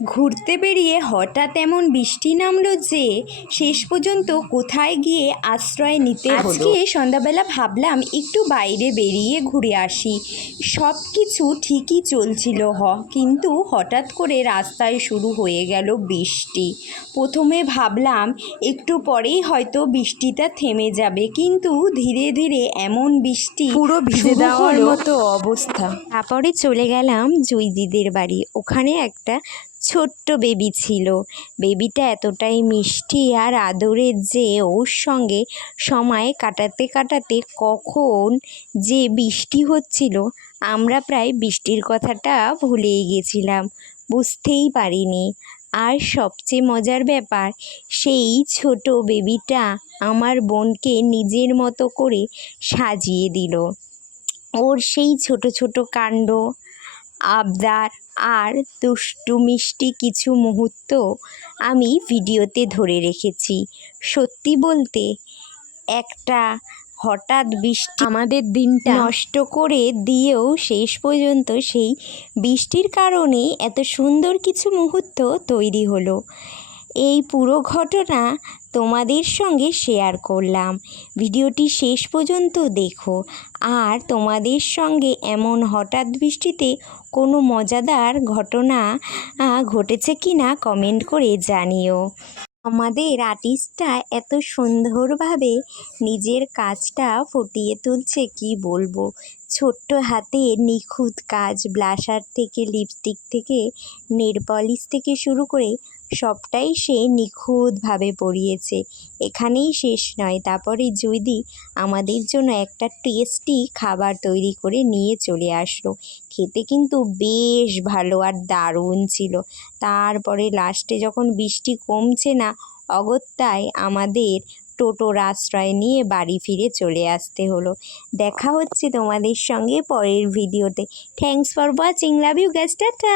ঘুরতে বেরিয়ে হঠাৎ এমন বৃষ্টি নামলো যে শেষ পর্যন্ত কোথায় গিয়ে আশ্রয় নিতে হলো। আজকে সন্ধ্যাবেলা ভাবলাম একটু বাইরে বেরিয়ে ঘুরে আসি। সব কিছু ঠিকই চলছিল কিন্তু হঠাৎ করে রাস্তায় শুরু হয়ে গেল বৃষ্টি। প্রথমে ভাবলাম একটু পরেই হয়তো বৃষ্টিটা থেমে যাবে, কিন্তু ধীরে ধীরে এমন বৃষ্টি পুরো ভিজে দেওয়ার মতো অবস্থা। তারপরে চলে গেলাম জুইদিদের বাড়ি। ওখানে একটা ছোট্ট বেবি ছিল। বেবিটা এতটাই মিষ্টি আর আদরের যে ওর সঙ্গে সময় কাটাতে কাটাতে কখন যে বৃষ্টি হচ্ছিল আমরা প্রায় বৃষ্টির কথাটা ভুলেই গেছিলাম, বুঝতেই পারিনি। আর সবচেয়ে মজার ব্যাপার, সেই ছোট বেবিটা আমার বোনকে নিজের মতো করে সাজিয়ে দিল। ওর সেই ছোট ছোট কাণ্ড, আবদার আর দুষ্টু মিষ্টি কিছু মুহূর্ত আমি ভিডিওতে ধরে রেখেছি। সত্যি বলতে একটা হঠাৎ বৃষ্টি আমাদের দিনটা নষ্ট করে দিয়েও শেষ পর্যন্ত সেই বৃষ্টির কারণে এত সুন্দর কিছু মুহূর্ত তৈরি হলো। এই পুরো ঘটনা তোমাদের সঙ্গে শেয়ার করলাম। ভিডিওটি শেষ পর্যন্ত দেখো। আর তোমাদের সঙ্গে এমন হঠাৎ বৃষ্টিতে কোনো মজাদার ঘটনা ঘটেছে কি না কমেন্ট করে জানিও। আমাদের আর্টিস্টটা এত সুন্দরভাবে নিজের কাজটা ফুটিয়ে তুলছে কি বলবো। ছোট্ট হাতে নিখুঁত কাজ, ব্লাশার থেকে লিপস্টিক থেকে নেল পলিশ থেকে শুরু করে সবটাই সে নিখুঁতভাবে পরিয়েছে। এখানেই শেষ নয়, তারপরে জুইদি আমাদের জন্য একটা টেস্টি খাবার তৈরি করে নিয়ে চলে আসলো। খেতে কিন্তু বেশ ভালো আর দারুণ ছিল। তারপরে লাস্টে যখন বৃষ্টি কমছে না, অগত্যায় আমাদের টোটোর আশ্রয় নিয়ে বাড়ি ফিরে চলে আসতে হলো। দেখা হচ্ছে তোমাদের সঙ্গে পরের ভিডিওতে। Thanks for watching, love you guys, tata.